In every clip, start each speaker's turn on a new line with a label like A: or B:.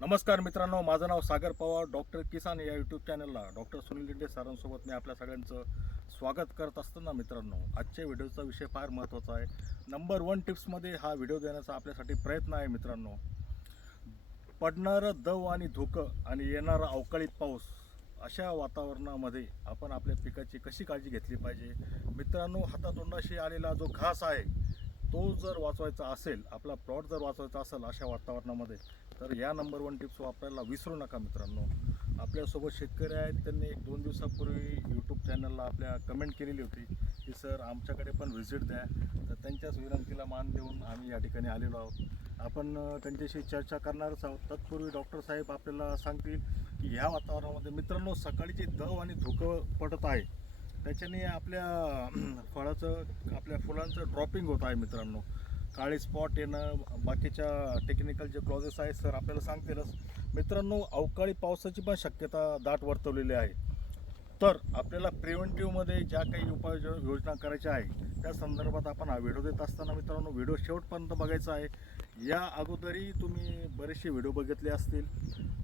A: नमस्कार मित्रांनो माझं नाव सागर पवार डॉक्टर किसान या यूट्यूब चॅनलला. डॉक्टर सुनील लिंडे सरांसोबत मी आपल्या सगळ्यांचं स्वागत करत असताना मित्रांनो आजच्या व्हिडिओचा विषय फार महत्त्वाचा आहे. नंबर वन टिप्समध्ये हा व्हिडिओ देण्याचा आपल्यासाठी प्रयत्न आहे मित्रांनो. पडणारं दव आणि धुकं आणि येणारा अवकाळी पाऊस अशा वातावरणामध्ये आपण आपल्या पिकाची कशी काळजी घेतली पाहिजे? मित्रांनो हातातोंडाशी आलेला जो घास आहे तो जर वाचवायचा असेल आपला प्लॉट जर वाचवायचा असेल अशा वातावरणामध्ये तर या नंबर वन टिप्स वापरायला विसरू नका मित्रांनो. आपल्यासोबत शेतकरी आहेत त्यांनी एक दोन दिवसापूर्वी यूट्यूब चॅनलला आपल्या कमेंट केलेली होती की सर आमच्याकडे पण व्हिजिट द्या. तर त्यांच्याच विनंतीला मान देऊन आम्ही या ठिकाणी आलेलो आहोत. आपण त्यांच्याशी चर्चा करणारच आहोत. तत्पूर्वी डॉक्टर साहेब आपल्याला सांगतील की ह्या वातावरणामध्ये मित्रांनो सकाळी जे दव आणि धुकं पडत आहे. त्याच्याने आपल्या फळाचं आपल्या फुलांचं ड्रॉपिंग होत आहे मित्रांनो. काळे स्पॉट येणं बाकीच्या टेक्निकल जे क्लॉजेस आहेत सर आपल्याला सांगतीलच. मित्रांनो अवकाळी पावसाची पण शक्यता दाट वर्तवलेली आहे. तर आपल्याला प्रिव्हेंटिव्हमध्ये ज्या काही उपाय योजना करायच्या आहे त्या संदर्भात आपण हा व्हिडिओ देत असताना मित्रांनो व्हिडिओ शेवटपर्यंत बघायचा आहे. या अगोदरही तुम्ही बरेचसे व्हिडिओ बघितले असतील.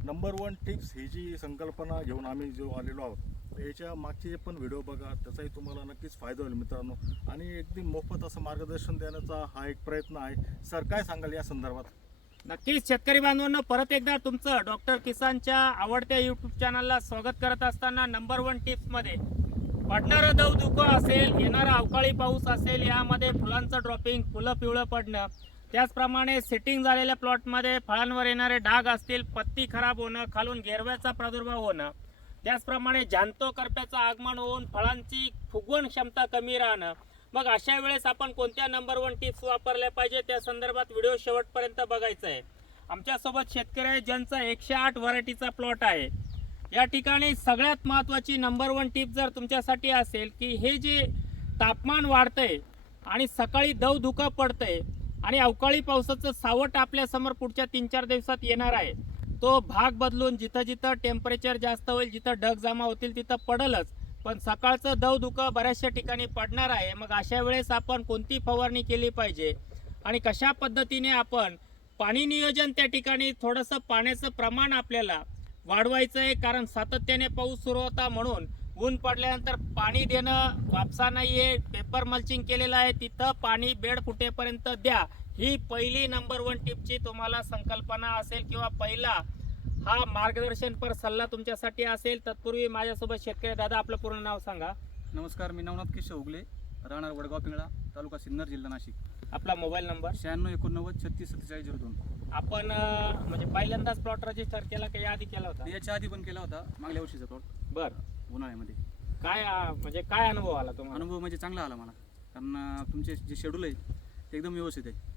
A: नंबर वन टिप्स ही जी संकल्पना घेऊन आम्ही जो आलेलो आहोत याच्या मागचे जे पण व्हिडिओ बघा त्याचाही तुम्हाला नक्कीच फायदा होईल मित्रांनो. आणि एकदम मोफत असं मार्गदर्शन देण्याचा हा एक प्रयत्न आहे. सर काय सांगाल या संदर्भात?
B: नक्कीच शेतकरी बांधवांना परत एकदा तुमचं डॉक्टर किसानच्या आवडत्या युट्यूब चॅनलला स्वागत करत असताना नंबर वन टिप्समध्ये पडणारं दव धुकं असेल येणारा अवकाळी पाऊस असेल यामध्ये फुलांचं ड्रॉपिंग फुलं पिवळं पडणं. त्याचप्रमाणे सेटिंग झालेल्या प्लॉटमध्ये फळांवर येणारे डाग असतील पत्ती खराब होणं खालून गेरव्याचा प्रादुर्भाव होणं. त्याचप्रमाणे जांतो करप्याचं आगमन होऊन फळांची फुगवण क्षमता कमी राहणं. मग अशा वेळेस आपण कोणत्या नंबर वन टिप्स वापरल्या पाहिजे? त्या संदर्भात व्हिडिओ शेवटपर्यंत बघायचा आहे आमच्यासोबत शेतकरी आहे ज्यांचा एकशे आठ व्हरायटीचा प्लॉट आहे. या ठिकाणी सगळ्यात महत्त्वाची नंबर वन टिप जर तुमच्यासाठी असेल की हे जे तापमान वाढतंय आणि सकाळी दव धुकं पडतंय आणि अवकाळी पावसाचं सावट आपल्यासमोर पुढच्या तीन चार दिवसात येणार आहे तो भाग बदलून जिथं जिथं टेम्परेचर जास्त होईल जिथं ढग जमा होतील तिथं पडलच. पण सकाळचं दव दुखं बऱ्याचशा ठिकाणी पडणार आहे. मग अशा वेळेस आपण कोणती फवारणी केली पाहिजे? आणि कशा पद्धतीने आपण पाणी नियोजन त्या ठिकाणी थोडंसं पाण्याचं प्रमाण आपल्याला वाढवायचं आहे? कारण सातत्याने पाऊस सुरू होता म्हणून ऊन पडल्यानंतर पाणी देणं वापसा आहे पेपर मल्चिंग केलेलं आहे. तिथं पाणी बेड फुटेपर्यंत द्या. ही पहिली नंबर वन टिपची तुम्हाला संकल्पना असेल किंवा पहिला हा मार्गदर्शनपर सल्ला तुमच्यासाठी असेल तत्पूर्वी माझ्यासोबत शेतकरी दादा आपलं पूर्ण नाव सांगा.
C: नमस्कार मी नवनाथ केशव उगले राहणार वडगाव पिंगळा तालुका सिन्नर जिल्हा नाशिक.
B: आपला मोबाईल नंबर
C: शहाण्णव एकोणनव्वद छत्तीस सत्तेचाळीस झिरो दोन.
B: आपण म्हणजे पहिल्यांदाच प्लॉट रजिस्टर केला की याआधी केला होता?
C: याच्या आधी पण केला होता मागल्या वर्षीचा प्लॉट
B: बर.
C: उन्हाळ्यामध्ये.
B: काय म्हणजे काय अनुभव आला तुम्हाला?
C: अनुभव म्हणजे चांगला आला मला. कारण तुमचे जे शेड्यूल आहे ते एकदम व्यवस्थित आहे.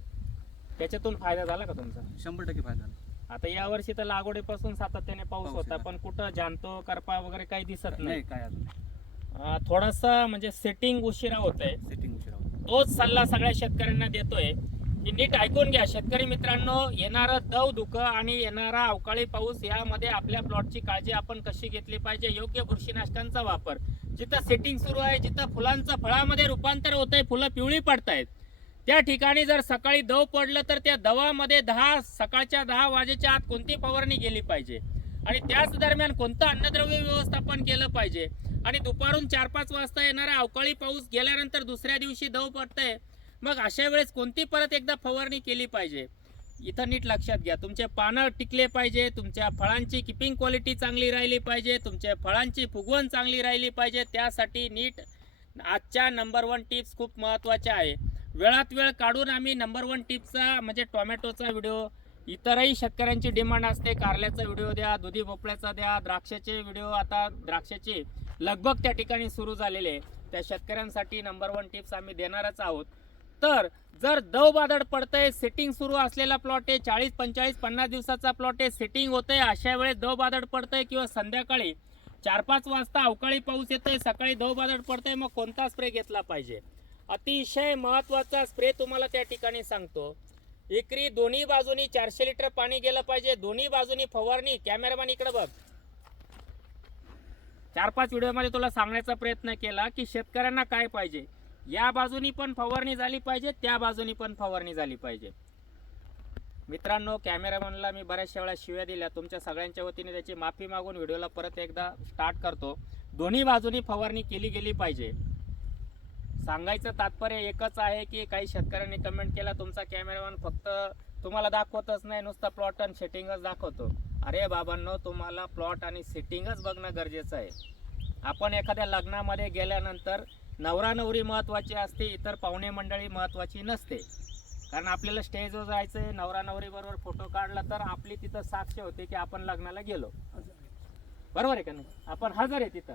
B: त्याच्यातून फायदा झाला का तुमचा?
C: शंभर टक्के फायदा झाला.
B: आता या वर्षी तर लागवडीपासून सातत्याने पाऊस
C: पाऊस
B: होता. पण कुठं जाणतो करपा वगैरे काही दिसत
C: नाही
B: नाही.
C: काय अजून
B: अं, थोडासा म्हणजे सेटिंग उशिरा होत आहे
C: सेटिंग उशिरा होता
B: तोच सल्ला सगळ्या शेतकऱ्यांना देतोय. की नीट ऐकून घ्या. शेतकरी मित्रांनो येणारं दव धुकं आणि येणारा अवकाळी पाऊस यामध्ये आपल्या प्लॉटची काळजी आपण कशी घेतली पाहिजे? योग्य बुरशीनाशकांचा वापर. जिथं सेटिंग सुरू आहे जिथं फुलांचं फळामध्ये रूपांतर होत आहे फुलं पिवळी पडतायत. त्या ठिकाणी जर सकाळी दव पडलं तर त्या दवामध्ये दहा सकाळच्या दहा वाजेच्या आत कोणती फवारणी गेली पाहिजे? आणि त्याच दरम्यान कोणतं अन्नद्रव्य व्यवस्थापन केलं पाहिजे? आणि दुपारून चार पाच वाजता येणारा अवकाळी पाऊस गेल्यानंतर दुसऱ्या दिवशी दव पडतंय मग अशा वेळेस कोणती परत एकदा फवारणी केली पाहिजे? इथं नीट लक्षात घ्या. तुमचे पानं टिकले पाहिजे तुमच्या फळांची किपिंग क्वालिटी चांगली राहिली पाहिजे तुमच्या फळांची फुगवण चांगली राहिली पाहिजे. त्यासाठी नीट आजच्या नंबर वन टिप्स खूप महत्त्वाच्या आहे. वेळात वेळ काढून आम्ही नंबर वन टिप्सचा म्हणजे टोमॅटोचा व्हिडिओ इतरही शेतकऱ्यांची डिमांड असते कारल्याचा व्हिडिओ द्या दुधी भोपळ्याचा द्या द्राक्षाचे व्हिडिओ आता द्राक्षाचे लगभग त्या ठिकाणी सुरू झालेले आहे. त्या शेतकऱ्यांसाठी नंबर वन टिप्स आम्ही देणारच आहोत तर जर दव बादड पडतंय सेटिंग सुरू असलेला प्लॉट आहे चाळीस पंचेचाळीस पन्नास दिवसाचा प्लॉट आहे सेटिंग होतंय अशा वेळेस दव बादड पडतंय किंवा संध्याकाळी चार पाच वाजता अवकाळी पाऊस येतोय सकाळी दव बादड पडतंय मग कोणता स्प्रे घेतला पाहिजे अतिशय महत्त्वाचा स्प्रे तुम्हाला त्या ठिकाणी सांगतो. एकरी दोन्ही बाजूनी चारशे लिटर पाणी गेलं पाहिजे. दोन्ही बाजूनी फवारणी. कॅमेरामॅन इकडे बघ. चार पाच व्हिडिओमध्ये तुला सांगण्याचा प्रयत्न केला की शेतकऱ्यांना काय पाहिजे. या बाजूनी पण फवारणी झाली पाहिजे त्या बाजूनी पण फवारणी झाली पाहिजे. मित्रांनो कॅमेरामॅनला मी बऱ्याचशा वेळा शिव्या दिल्या. तुमच्या सगळ्यांच्या वतीने त्याची माफी मागून व्हिडिओला परत एकदा स्टार्ट करतो. दोन्ही बाजूनी फवारणी केली गेली पाहिजे. सांगायचं तात्पर्य एकच आहे की काही शेतकऱ्यांनी कमेंट केला तुमचा कॅमेरामॅन फक्त तुम्हाला दाखवतच नाही नुसता प्लॉट आणि सेटिंगच दाखवतो. अरे बाबांनो तुम्हाला प्लॉट आणि सेटिंगच बघणं गरजेचं आहे. आपण एखाद्या लग्नामध्ये गेल्यानंतर नवरा नवरी महत्त्वाची असते इतर पाहुणे मंडळी महत्त्वाची नसते. कारण आपल्याला स्टेजवर जायचं आहे नवरा नवरीबरोबर फोटो काढला तर आपली तिथं साक्ष होते की आपण लग्नाला गेलो. बरोबर आहे का नाही? आपण हजर आहे तिथं.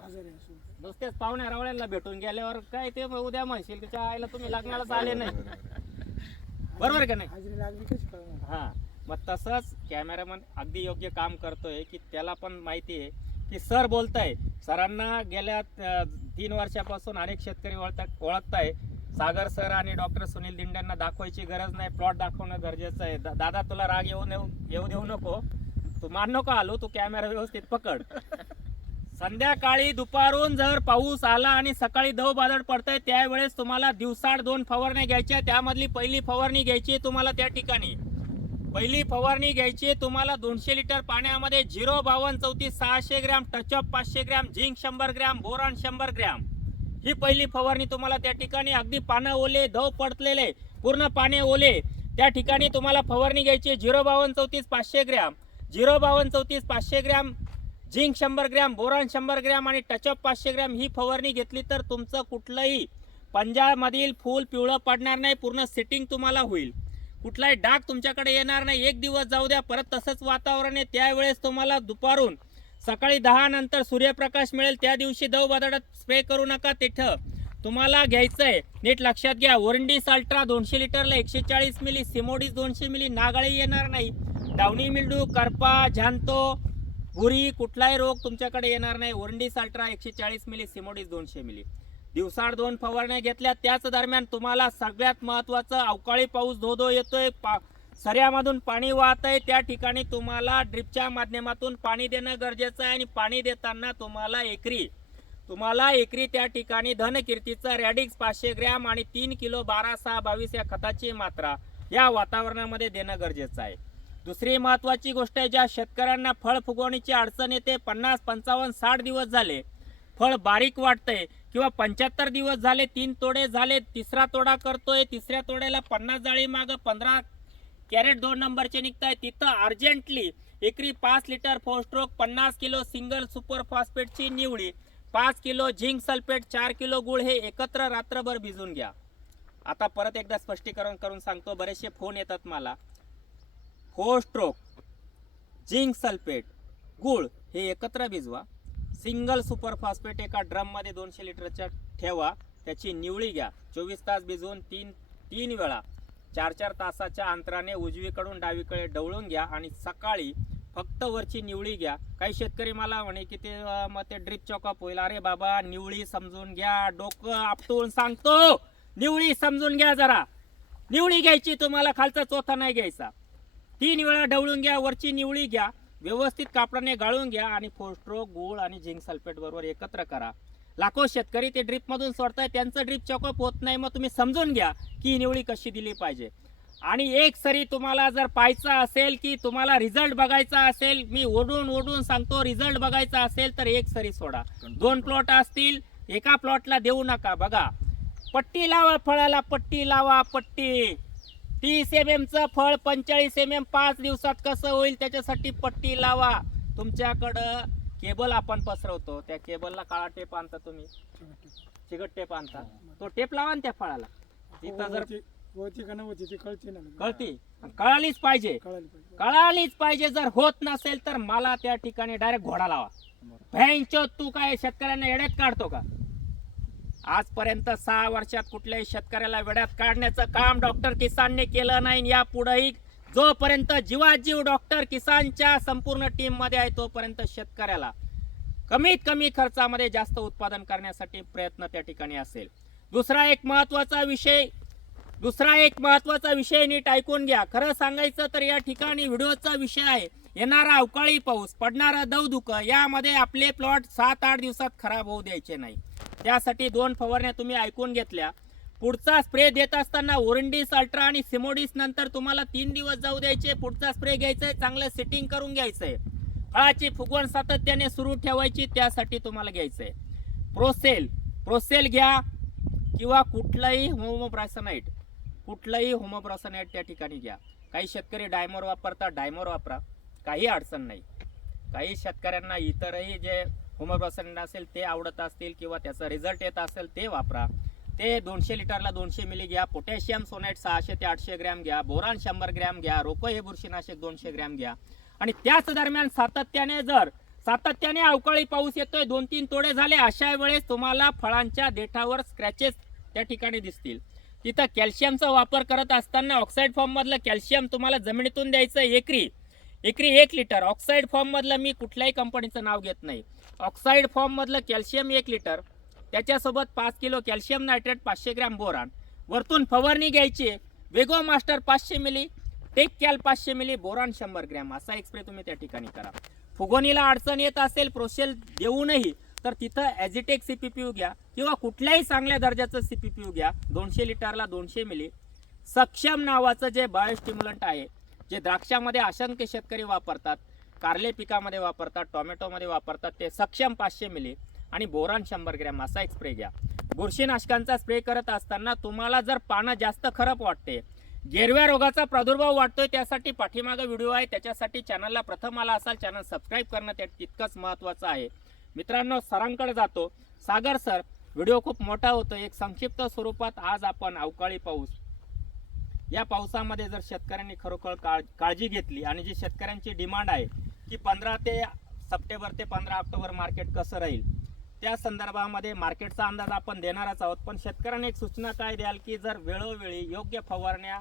B: नुसतेच पाहुण्या रावळ्यांना भेटून गेल्यावर काय ते मग उद्या म्हणशील की आईला तुम्ही लग्नालाच आले नाही. बरोबर आहे का नाही?
D: हाजरी लागली कशी कळणार?
B: हा. मग तसंच कॅमेरामन अगदी योग्य काम करतोय की त्याला पण माहिती आहे की सर बोलताय सरांना गेल्या अं, तीन वर्षापासून अनेक शेतकरी ओळखता ओळखताय. सागर सर आणि डॉक्टर सुनील दिंड्यांना दाखवायची गरज नाही प्लॉट दाखवणं गरजेचं आहे. दा- दादा तुला राग येऊ नेऊ येऊ देऊ नको. तू मान नको आलो तू कॅमेरा व्यवस्थित पकड. संध्याकाळी दुपारून जर पाऊस आला आणि सकाळी दव बादळ पडतंय त्यावेळेस तुम्हाला दिवसाड दोन फवारण्या घ्यायच्या त्यामधली पहिली फवारणी घ्यायची आहे तुम्हाला त्या ठिकाणी. पहिली फवारणी घ्यायची आहे तुम्हाला दोनशे लिटर पाण्यामध्ये झिरो बावन्न चौतीस सहाशे ग्रॅम टचअप पाचशे ग्रॅम झिंक शंभर ग्रॅम बोरॉन शंभर ग्रॅम. ही पहिली फवारणी तुम्हाला त्या ठिकाणी. अगदी पानं ओले दव पडलेले पूर्ण पाने ओले. त्या ठिकाणी तुम्हाला फवारणी घ्यायची आहे झिरो बावन्न चौतीस पाचशे ग्रॅम. झिरो बावन्न चौतीस पाचशे ग्रॅम झिंक शंभर ग्रॅम बोरॉन शंभर ग्रॅम आणि टचअप पाचशे ग्रॅम ही फवारणी घेतली तर तुमचं कुठलंही पंजामधील फूल पिवळं पडणार नाही पूर्ण सेटिंग तुम्हाला होईल. कुठलाही डाग तुमच्याकडे येणार नाही. एक दिवस जाऊ द्या परत तसंच वातावरण आहे. त्यावेळेस तुम्हाला दुपारून सकाळी दहा नंतर सूर्यप्रकाश मिळेल. त्या दिवशी दव बदाडात स्प्रे करू नका तिथं. तुम्हाला घ्यायचं आहे नीट लक्षात घ्या. ओरंडीस अल्ट्रा दोनशे लिटरला एकशे चाळीस मिली सिमोडीस दोनशे मिली नागाळी येणार नाही. डावणी मिल्डू करपा झांतो भुरी कुठलाही रोग तुमच्याकडे येणार नाही. ओरंडीस अल्ट्रा एकशे चाळीस मिली सिमोडीस दोनशे मिली. दिवसाड दोन फवारण्या घेतल्या. त्याच दरम्यान तुम्हाला सगळ्यात महत्वाचं अवकाळी पाऊस धो धो येतोय. पा सऱ्यामधून पाणी वाहत आहे त्या ठिकाणी तुम्हाला ड्रिपच्या माध्यमातून पाणी देणं गरजेचं आहे आणि पाणी देताना तुम्हाला एकरी तुम्हाला एकरी त्या ठिकाणी धनकीर्तीचा रॅडिक्स पाचशे ग्रॅम आणि तीन किलो बारा सहा बावीस या खताची मात्रा या वातावरणामध्ये देणं गरजेचं आहे. दुसरी महत्वाची गोष्ट आहे ज्या शेतकऱ्यांना फळ फुगवणीची अडचण येते पन्नास पंचावन्न साठ दिवस झाले. फळ बारीक वाटतंय किंवा पंच्याहत्तर दिवस झाले तीन तोडे झाले तिसरा तोडा करतोय तिसऱ्या तोड्याला पन्नास जाळी माग पंधरा कॅरेट दोन नंबरचे निघत आहे तिथं अर्जंटली एकरी पाच लिटर फोस्ट्रोक पन्नास किलो सिंगल सुपर फॉस्फेटची निवडी पाच किलो झिंक सल्फेट चार किलो गुळ हे एकत्र रात्रभर भिजून घ्या. आता परत एकदा स्पष्टीकरण करून सांगतो बरेचसे फोन येतात मला. फोस्ट्रोक झिंक सल्फेट गुळ हे एकत्र भिजवा सिंगल सुपर फॉस्फेट एका ड्रममध्ये दोनशे लिटरच्या ठेवा त्याची निवळी घ्या. चोवीस तास भिजवून तीन तीन वेळा चार चार तासाच्या अंतराने उजवीकडून डावीकडे डवळून घ्या आणि सकाळी फक्त वरची निवळी घ्या. काही शेतकरी मला म्हणे की ते मग ते ड्रिप चॉकअप होईल. अरे बाबा निवळी समजून घ्या. डोकं आपटून सांगतो. निवळी समजून घ्या जरा. निवळी घ्यायची तुम्हाला खालचा चोथा नाही घ्यायचा. तीन वेळा ढवळून घ्या वरची निवळी घ्या व्यवस्थित कापडाने गाळून घ्या आणि फोस्ट्रो गुळ आणि झिंक सल्फेट बरोबर एकत्र करा. लाखो शेतकरी ते ड्रीप मधून सोडताय त्यांचं ड्रीप चॉकअप होत नाही मग तुम्ही समजून घ्या की निवळी कशी दिली पाहिजे. आणि एक सरी तुम्हाला जर पाहायचा असेल की तुम्हाला रिझल्ट बघायचा असेल मी ओढून ओढून सांगतो रिझल्ट बघायचा असेल तर एक सरी सोडा. दोन प्लॉट असतील एका प्लॉटला देऊ नका बघा. पट्टी लावा फळाला पट्टी लावा पट्टी. तीस एम एमचं फळ पंचेचाळीस एम एम पाच दिवसात कसं होईल त्याच्यासाठी पट्टी लावा. तुमच्याकडं केबल आपण पसरवतो. त्या केबलला काळा टेप आणता तुम्ही. चिकट टेप आणता. तो टेप लावा ना त्या फळाला. तिथं जर
D: कळते
B: कळालीच पाहिजे.
D: कळाली पाहिजे.
B: कळालीच पाहिजे. जर होत नसेल तर मला त्या ठिकाणी डायरेक्ट घोडा लावा. भयांचो तू काय शेतकऱ्यांना येड्यात काढतो का? आजपर्यंत सहा वर्षात कुठल्याही शेतकऱ्याला वेड्यात काढण्याचं काम डॉक्टर किसानने केलं नाही या पुढेही जोपर्यंत जीवाजीव डॉक्टर किसानच्या संपूर्ण टीममध्ये आहे तोपर्यंत शेतकऱ्याला कमीत कमी खर्चामध्ये जास्त उत्पादन करण्यासाठी प्रयत्न त्या ठिकाणी असेल. दुसरा एक महत्त्वाचा विषय दुसरा एक महत्त्वाचा विषय नीट ऐकून घ्या. खरं सांगायचं तर या ठिकाणी व्हिडिओचा विषय आहे येणारा अवकाळी पाऊस पडणारा दवधुकं यामध्ये आपले प्लॉट सात आठ दिवसात खराब होऊ द्यायचे नाही. त्यासाठी दोन फवारण्या तुम्ही ऐकून घेतल्या. पुढचा स्प्रे देत असताना ओरंडीस अल्ट्रा आणि सिमोडीस नंतर तुम्हाला तीन दिवस जाऊ द्यायचे. पुढचा स्प्रे घ्यायचा आहे चांगलं सेटिंग करून घ्यायचंय. फळाची फुगवण सातत्याने सुरू ठेवायची त्यासाठी तुम्हाला घ्यायचंय. प्रोसेल प्रोसेल घ्या किंवा कुठलाही होमोब्रासनाईट कुठलंही होमोब्रासनाईट त्या ठिकाणी घ्या. काही शेतकरी डायमर वापरतात डायमर वापरा. काही अडचण नाही. काही शेतकऱ्यांना इतरही जे होमोब्रासनाईट असेल ते आवडत असतील किंवा त्याचा रिझल्ट येत असेल ते वापरा. ते दोनशे लिटरला दोनशे मिली घ्या. पोटॅशियम सोनेट सहाशे ते आठशे ग्रॅम घ्या. बोरान शंभर ग्रॅम घ्या. रोको हे बुरशीनाशक दोनशे ग्रॅम घ्या. आणि त्याच दरम्यान सातत्याने जर सातत्याने अवकाळी पाऊस येतोय दोन तीन तोडे झाले अशा वेळेस तुम्हाला फळांच्या देठावर स्क्रॅचेस त्या ठिकाणी दिसतील. तिथं कॅल्शियमचा वापर करत असताना ऑक्साईड फॉर्म मधलं कॅल्शियम तुम्हाला जमिनीतून द्यायचं एकरी. एकरी एक लिटर. ऑक्साईड फॉर्ममधलं मी कुठल्याही कंपनीचं नाव घेत नाही. ऑक्साईड फॉर्ममधलं कॅल्शियम एक लिटर. त्याच्यासोबत पाच किलो कॅल्शियम नायट्रेट पाचशे ग्रॅम बोरान. वरतून फवारणी घ्यायची. वेगो मास्टर पाचशे मिली टेक कॅल पाचशे मिली बोरान शंभर ग्रॅम. असा एक्सप्रे तुम्ही त्या ठिकाणी करा. फुगोनीला अडचण येत असेल प्रोसेल देऊनही तर तिथं ॲजिटेक सी पी पी यू घ्या. किंवा कुठल्याही चांगल्या दर्जाचं सी पी पी यू घ्या. दोनशे लिटरला दोनशे मिली सक्षम नावाचं जे बायोस्टिम्युलंट आहे जे द्राक्षामध्ये असंख्य शेतकरी वापरतात कारले पिकामध्ये वापरतात टोमॅटोमध्ये वापरतात ते सक्षम पाचशे मिली आणि बोरान शंभर ग्रॅम असा एक स्प्रे घ्या. बुरशीनाशकांचा स्प्रे करत असताना तुम्हाला जर पानं जास्त खराब वाटते गेरव्या रोगाचा प्रादुर्भाव वाटतोय त्यासाठी पाठीमागं व्हिडिओ आहे त्याच्यासाठी चॅनलला प्रथम आला असाल चॅनल सबस्क्राईब करणं ते तितकंच महत्त्वाचं आहे. मित्रांनो सरांकडे जातो. सागर सर व्हिडिओ खूप मोठा होतो एक संक्षिप्त स्वरूपात आज आपण अवकाळी पाऊस या पावसामध्ये जर शेतकऱ्यांनी खरोखर काळ काळजी घेतली आणि जी शेतकऱ्यांची डिमांड आहे की पंधरा ते सप्टेंबर ते पंधरा ऑक्टोबर मार्केट कसं राहील त्या संदर्भामध्ये मार्केटचा अंदाज आपण देणारच आहोत. पण शेतकऱ्यांनी एक सूचना काय द्याल की जर वेळोवेळी योग्य फवारण्या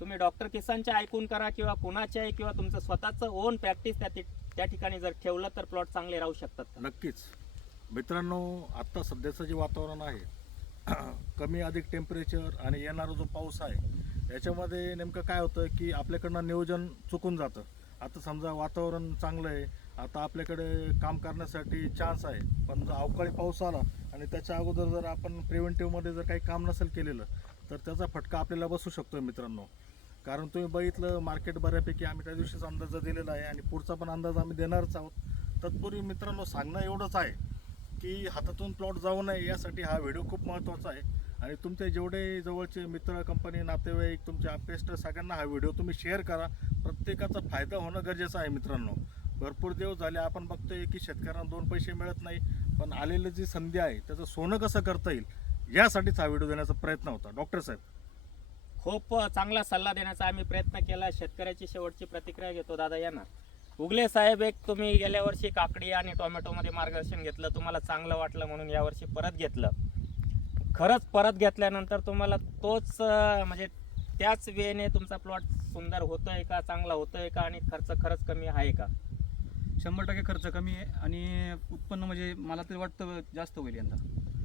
B: तुम्ही डॉक्टर किसानच्या ऐकून करा किंवा कुणाच्याही किंवा तुमचं स्वतःचं ओन प्रॅक्टिस त्या ति- त्या ठिकाणी जर ठेवलं तर प्लॉट चांगले राहू शकतात
A: नक्कीच. मित्रांनो आत्ता सध्याचं जे वातावरण आहे कमी अधिक टेम्परेचर आणि येणारा जो पाऊस आहे याच्यामध्ये नेमकं काय होतं की आपल्याकडनं नियोजन चुकून जातं. आता समजा वातावरण चांगलं आहे आता आपल्याकडे काम करण्यासाठी चान्स आहे. पण जर अवकाळी पाऊस आला आणि त्याच्या अगोदर जर आपण प्रिव्हेंटिव्हमध्ये जर काही काम नसेल केलेलं तर त्याचा फटका आपल्याला बसू शकतो मित्रांनो. कारण तुम्ही बघितलं मार्केट बऱ्यापैकी आम्ही त्या दिवशीच अंदाज दिलेला आहे आणि पुढचा पण अंदाज आम्ही देणारच आहोत. तत्पूर्वी मित्रांनो सांगणं एवढंच आहे की हातातून प्लॉट जाऊ नये यासाठी हा व्हिडिओ खूप महत्त्वाचा आहे. आणि तुमचे जेवढे जवळचे मित्र कंपनी नातेवाईक तुमचे पेस्ट सगळ्यांना हा व्हिडिओ तुम्ही शेअर करा. प्रत्येकाचा फायदा होणं गरजेचं आहे मित्रांनो. भरपूर दिवस झाले. आपण बघतोय की शेतकऱ्यांना दोन पैसे मिळत नाही पण आलेलं जी संधी आहे त्याचं सोनं कसं करता येईल यासाठीच हा व्हिडिओ देण्याचा प्रयत्न होता. डॉक्टर साहेब.
B: खूप चांगला सल्ला देण्याचा आम्ही प्रयत्न केला. शेतकऱ्याची शेवटची प्रतिक्रिया घेतो. दादा यांना उगले साहेब एक तुम्ही गेल्या वर्षी काकडी आणि टोमॅटोमध्ये मार्गदर्शन घेतलं. तुम्हाला चांगलं वाटलं म्हणून यावर्षी परत घेतलं. खरंच परत घेतल्यानंतर तुम्हाला तोच म्हणजे त्याच वेळेने तुमचा प्लॉट सुंदर होतोय का चांगला होतोय का आणि खर्च खरंच कमी आहे का?
C: शंभर टक्के खर्च कमी आहे आणि उत्पन्न म्हणजे मला तरी वाटतं जास्त होईल यंदा.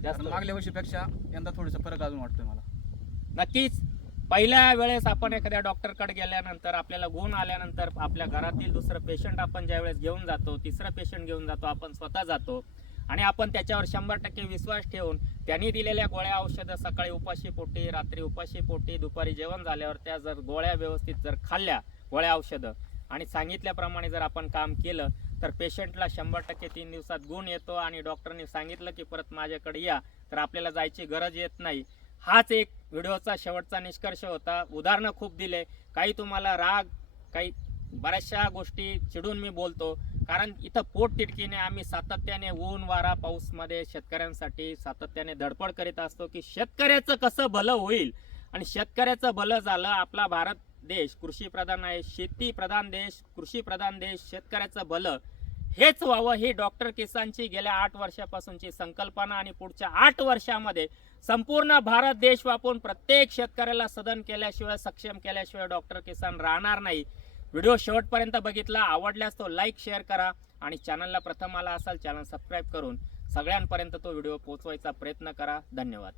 B: जास्त
C: कारण मागल्या वर्षीपेक्षा यंदा थोडंसं फरक अजून वाटतोय मला.
B: नक्कीच. पहिल्या वेळेस आपण एखाद्या डॉक्टरकडे गेल्यानंतर आपल्याला गुण आल्यानंतर आपल्या घरातील दुसरं पेशंट आपण ज्या वेळेस घेऊन जातो तिसरं पेशंट घेऊन जातो आपण स्वतः जातो आणि आपण त्याच्यावर शंभर टक्के विश्वास ठेवून त्यांनी दिलेल्या गोळ्या औषधं सकाळी उपाशी पोटी रात्री उपाशी पोटी दुपारी जेवण झाल्यावर त्या जर गोळ्या व्यवस्थित जर खाल्ल्या गोळ्या औषधं आणि सांगितल्याप्रमाणे जर आपण काम केलं तर पेशंटला शंभर टक्के तीन दिवसात गुण येतो आणि डॉक्टरने सांगितलं की परत माझ्याकडे या तर आपल्याला जायची गरज येत नाही. हाच एक व्हिडिओचा शेवटचा निष्कर्ष होता. उदाहरणं खूप दिले. काही तुम्हाला राग काही बऱ्याचशा गोष्टी चिडून मी बोलतो. कारण इथं पोटतिटकीने आम्ही सातत्याने ऊन वारा पाऊसमध्ये शेतकऱ्यांसाठी सातत्याने धडपड करीत असतो की शेतकऱ्याचं कसं भलं होईल? आणि शेतकऱ्याचं भलं झालं आपला भारत देश कृषी प्रधान आहे शेती प्रधान देश कृषी प्रधान देश शेतकऱ्याचं भलं हेच व्हावं ही डॉक्टर किसानची गेल्या आठ वर्षापासूनची संकल्पना आणि पुढच्या आठ वर्षामध्ये संपूर्ण भारत देश वापरून प्रत्येक शेतकऱ्याला सदन केल्याशिवाय सक्षम केल्याशिवाय डॉक्टर किसान राहणार नाही. व्हिडिओ शेवटपर्यंत बघितला आवडल्यास तो लाईक शेअर करा आणि चॅनलला प्रथम आला असाल चॅनल सबस्क्राईब करून सगळ्यांपर्यंत तो व्हिडिओ पोचवायचा प्रयत्न करा. धन्यवाद.